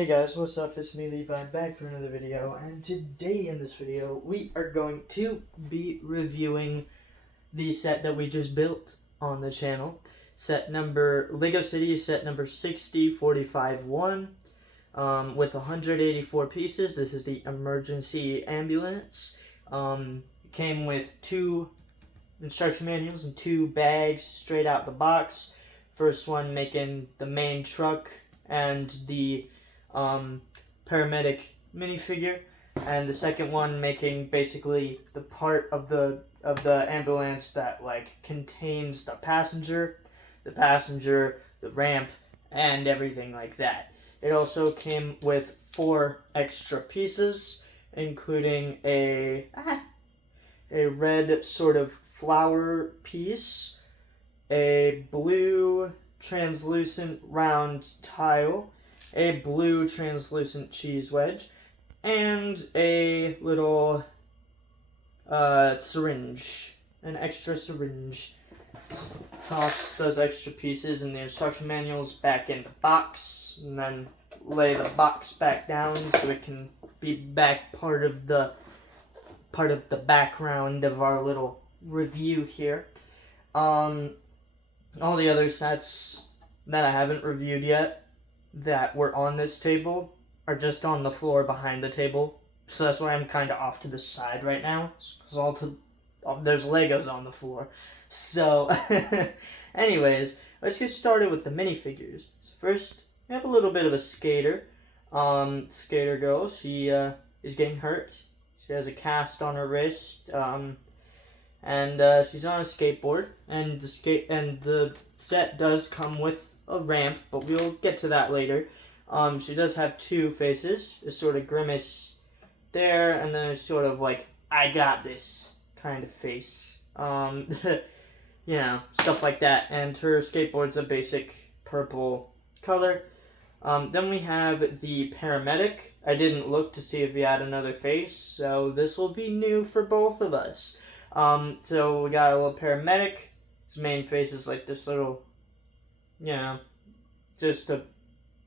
Hey guys, what's up? It's me, Levi, back for another video, and today in this video, we are going to be reviewing the set that we just built on the channel. LEGO City set number 6045-1, with 184 pieces. This is the emergency ambulance. Came with 2 instruction manuals and 2 bags straight out the box. First one making the main truck and the paramedic minifigure, and the second one making basically the part of the ambulance that contains the passenger, the ramp, and everything like that. It also came with 4 extra pieces, including a red sort of flower piece, a blue translucent round tile, a blue translucent cheese wedge, and a little syringe, an extra syringe. Let's toss those extra pieces and the instruction manuals back in the box, and then lay the box back down so it can be back part of the background of our little review here. All the other sets that I haven't reviewed yet that were on this table are just on the floor behind the table, so that's why I'm kind of off to the side right now, because there's Legos on the floor. So anyways, let's get started with the minifigures. So first, we have a little bit of a skater. Skater girl, she is getting hurt. She has a cast on her wrist, and she's on a skateboard, and the set does come with a ramp, but we'll get to that later. She does have 2 faces, a sort of grimace there, and then a sort of I got this kind of face. You know, stuff like that. And her skateboard's a basic purple color. Then we have the paramedic. I didn't look to see if he had another face, so this will be new for both of us. So we got a little paramedic. His main face is like this little, you know, just a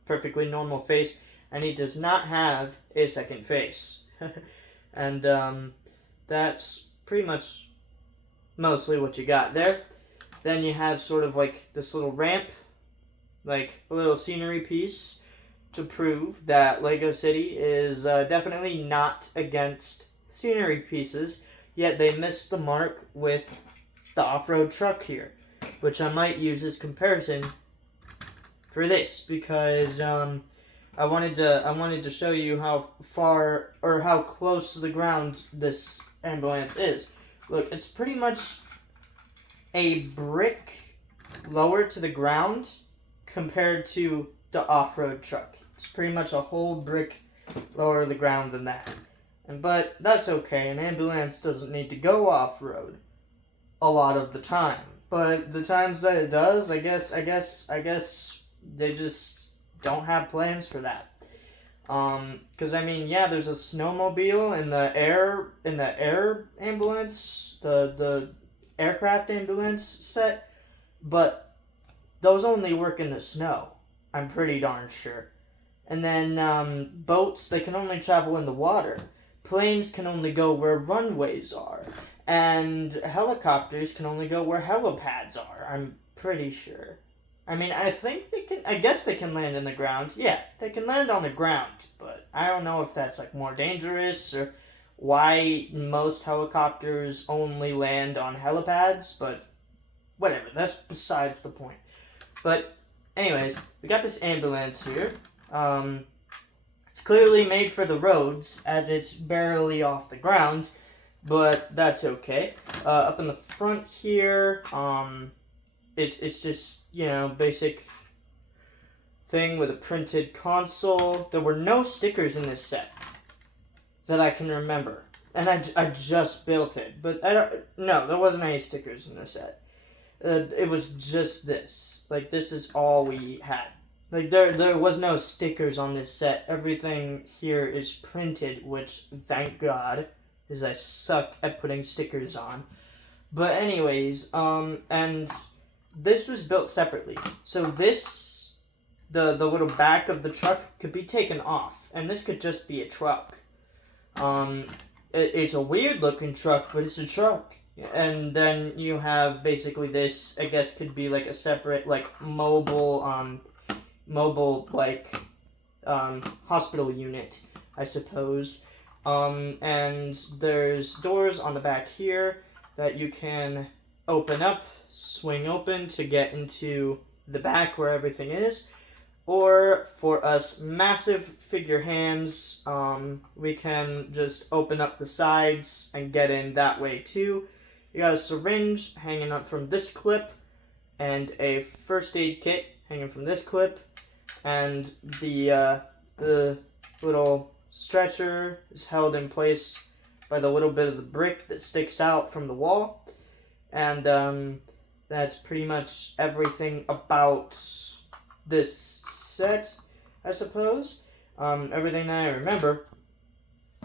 perfectly normal face, and he does not have a second face. And that's pretty much mostly what you got there. Then you have sort of this little ramp, a little scenery piece to prove that LEGO City is definitely not against scenery pieces, yet they missed the mark with the off-road truck here, which I might use as comparison for this, because I wanted to show you how far or how close to the ground this ambulance is. Look, it's pretty much a brick lower to the ground compared to the off-road truck. It's pretty much a whole brick lower to the ground than that. But that's okay. An ambulance doesn't need to go off-road a lot of the time. But the times that it does, I guess they just don't have plans for that. Because I mean, yeah, there's a snowmobile in the air ambulance, the aircraft ambulance set, but those only work in the snow, I'm pretty darn sure. And then boats, they can only travel in the water. Planes can only go where runways are. And helicopters can only go where helipads are, I'm pretty sure. I mean, I guess they can land in the ground. Yeah, they can land on the ground, but I don't know if that's more dangerous or why most helicopters only land on helipads, but whatever, that's besides the point. But anyways, we got this ambulance here. It's clearly made for the roads, as it's barely off the ground, but that's okay. Up in the front here, it's just, you know, basic thing with a printed console. There were no stickers in this set that I can remember, and I just built it, but no, there wasn't any stickers in this set. It was just this. This is all we had. There was no stickers on this set. Everything here is printed, which, thank God, because I suck at putting stickers on. But anyways, and this was built separately. So this the little back of the truck could be taken off, and this could just be a truck. It's a weird looking truck, but it's a truck. And then you have basically this, I guess, could be like a separate like mobile like hospital unit, I suppose. And there's doors on the back here that you can open up, swing open to get into the back where everything is. Or for us massive figure hands, we can just open up the sides and get in that way too. You got a syringe hanging up from this clip, and a first aid kit hanging from this clip, and the little stretcher is held in place by the little bit of the brick that sticks out from the wall. And that's pretty much everything about this set, I suppose. Everything that I remember.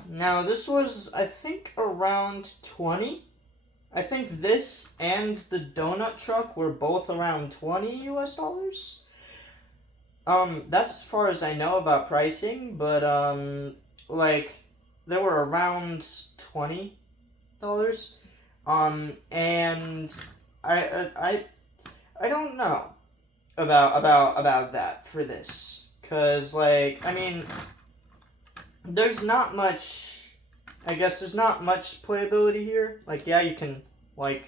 Now, this was, I think, around 20. I think this and the donut truck were both around 20 US dollars. That's as far as I know about pricing, but, like, they were around $20. And I don't know about that for this, cause like, I mean, there's not much, I guess there's not much playability here. Like, yeah, you can like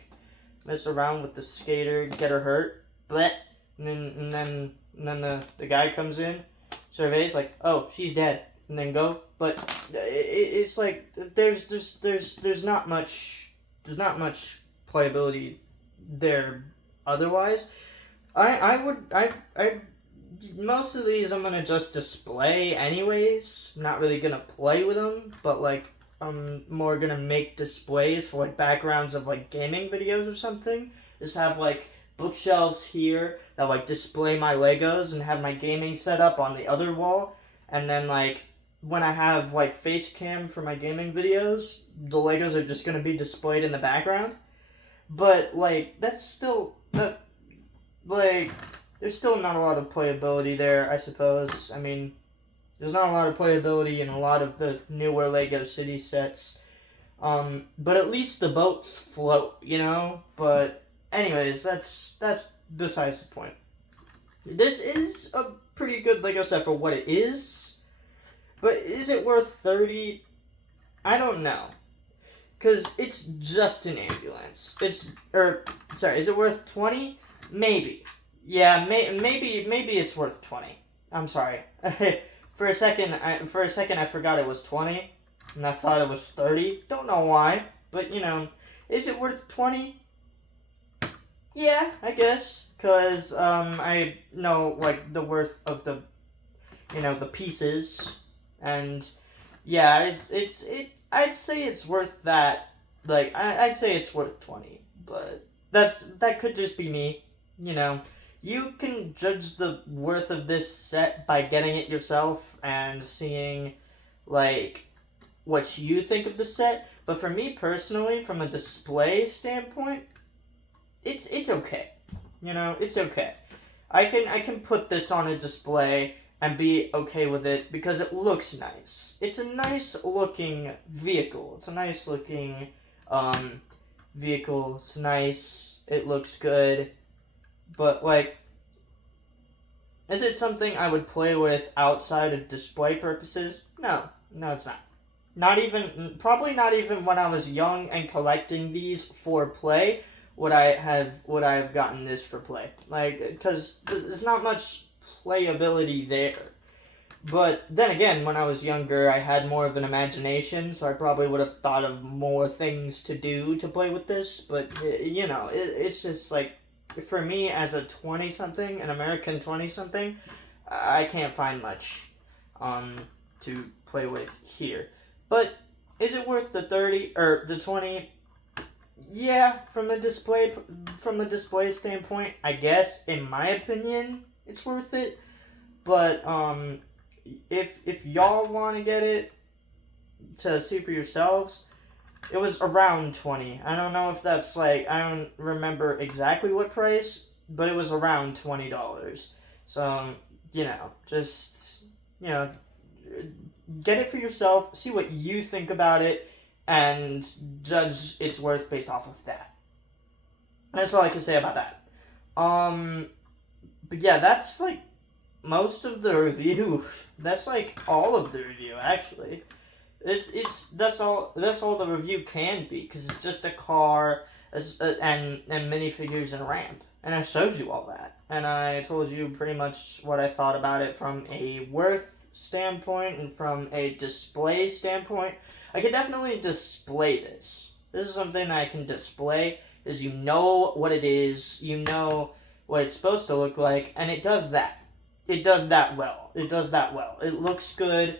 mess around with the skater, get her hurt, but and then the guy comes in, surveys, like, oh, she's dead, and then go. But it's like there's not much playability there otherwise. I most of these I'm gonna just display anyways. I'm not really gonna play with them, but like I'm more gonna make displays for like backgrounds of like gaming videos or something. Just have like bookshelves here that like display my Legos and have my gaming set up on the other wall, and then like when I have like face cam for my gaming videos, the Legos are just gonna be displayed in the background. But like that's still like there's still not a lot of playability there, I suppose. I mean, there's not a lot of playability in a lot of the newer Lego City sets. But at least the boats float, you know? But anyways, that's besides the point. This is a pretty good Lego set for what it is. But is it worth 30? I don't know. Cause it's just an ambulance. Is it worth 20? Maybe. Yeah, maybe it's worth 20. I'm sorry. For a second I forgot it was 20, and I thought it was 30. Don't know why, but you know, is it worth 20? Yeah, I guess, cause I know like the worth of the, you know, the pieces, and yeah, I'd say it's worth that. Like I'd say it's worth 20, but that could just be me, you know. You can judge the worth of this set by getting it yourself and seeing, like, what you think of the set. But for me personally, from a display standpoint, it's okay. You know, it's okay. I can put this on a display and be okay with it because it looks nice. It's a nice looking vehicle. It's a nice looking vehicle. It's nice. It looks good. But, like, is it something I would play with outside of display purposes? No, it's not. Probably not even when I was young and collecting these for play would I have gotten this for play. Like, because there's not much playability there. But then again, when I was younger, I had more of an imagination, so I probably would have thought of more things to do to play with this. But, you know, it's just like, for me as a 20-something, an American 20-something, I can't find much to play with here. But is it worth the 30 or the 20? Yeah, from the display standpoint, I guess in my opinion, it's worth it. But if y'all want to get it to see for yourselves, it was around 20. I don't know if that's like, I don't remember exactly what price, but it was around $20. So just, get it for yourself, see what you think about it, and judge its worth based off of that. That's all I can say about that. But yeah, that's like most of the review. That's like all of the review, actually. That's all the review can be, because it's just a car and minifigures and ramp, and I showed you all that, and I told you pretty much what I thought about it from a worth standpoint and from a display standpoint. I could definitely display this. This is something that I can display. Is you know what it is, you know what it's supposed to look like, and it does that. It does that well. It looks good.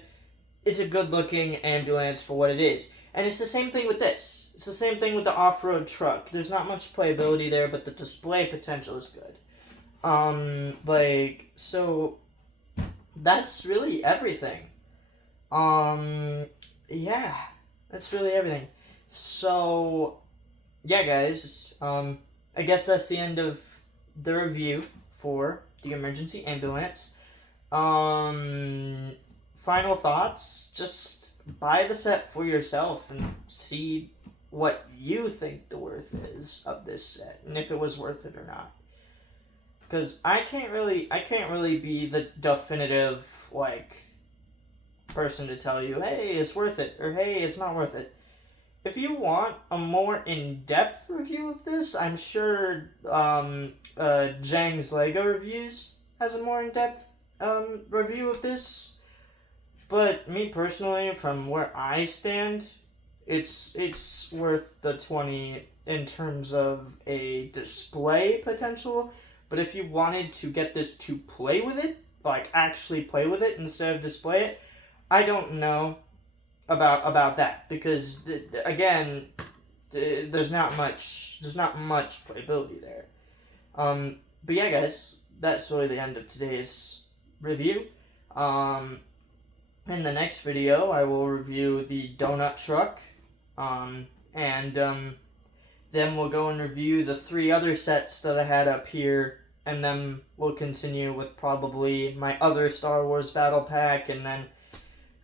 It's a good-looking ambulance for what it is. And it's the same thing with this. It's the same thing with the off-road truck. There's not much playability there, but the display potential is good. So that's really everything. Yeah, that's really everything. So, yeah, guys, I guess that's the end of the review for the emergency ambulance. Final thoughts, just buy the set for yourself and see what you think the worth is of this set, and if it was worth it or not. Because I can't really be the definitive, person to tell you, hey, it's worth it, or hey, it's not worth it. If you want a more in-depth review of this, I'm sure Jang's Lego Reviews has a more in-depth review of this. But me personally, from where I stand, it's worth the 20 in terms of a display potential. But if you wanted to get this to play with it, actually play with it instead of display it, I don't know about that, because again, there's not much playability there. But yeah, guys, that's really the end of today's review. In the next video, I will review the donut truck, and then we'll go and review the 3 other sets that I had up here, and then we'll continue with probably my other Star Wars Battle Pack, and then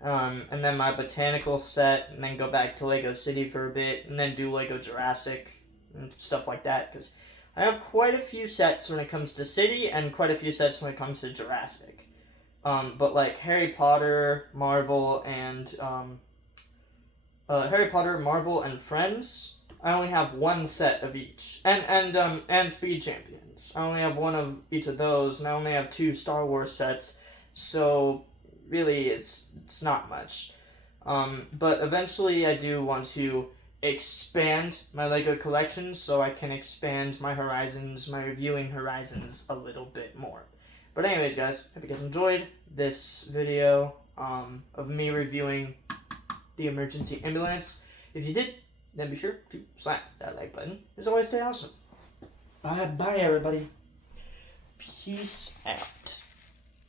my botanical set, and then go back to Lego City for a bit, and then do Lego Jurassic and stuff like that, because I have quite a few sets when it comes to City, and quite a few sets when it comes to Jurassic. But Harry Potter, Marvel, and Friends, I only have one set of each, and Speed Champions. I only have one of each of those, and I only have 2 Star Wars sets. So really, it's not much. But eventually, I do want to expand my Lego collection, so I can expand my horizons, my reviewing horizons, a little bit more. But anyways, guys, hope you guys enjoyed this video of me reviewing the emergency ambulance. If you did, then be sure to slap that like button. As always, stay awesome. Bye, everybody. Peace out.